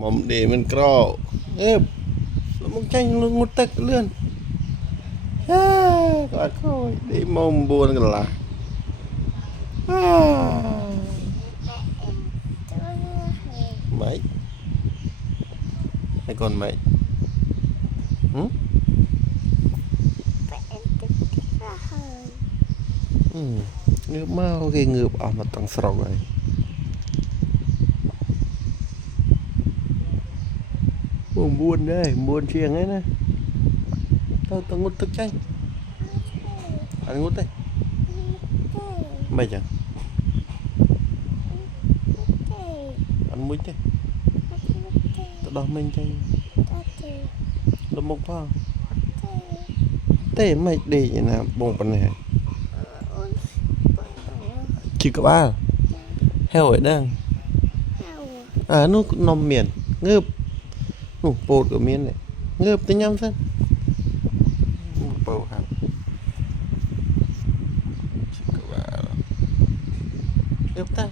Mầm để mình cro ê mong tranh luôn ngút tắc luôn các coi để mong buồn cái là mấy hay còn mấy ừ? Ừ. Ngược mau cái ngược ở mặt tầng sọc này buồn đây buồn chuyện ấy nè tao ngút thức tranh anh ngút đây mày chẳng anh muốn chứ tao đo mình tranh nó mốc vào thế mày để vậy nè bông phần này chỉ có ba heo ở đang nó nằm miền ngợp bột của miền này ngợp tới nhâm sân bầu hạt chỉ có ba ngợp ta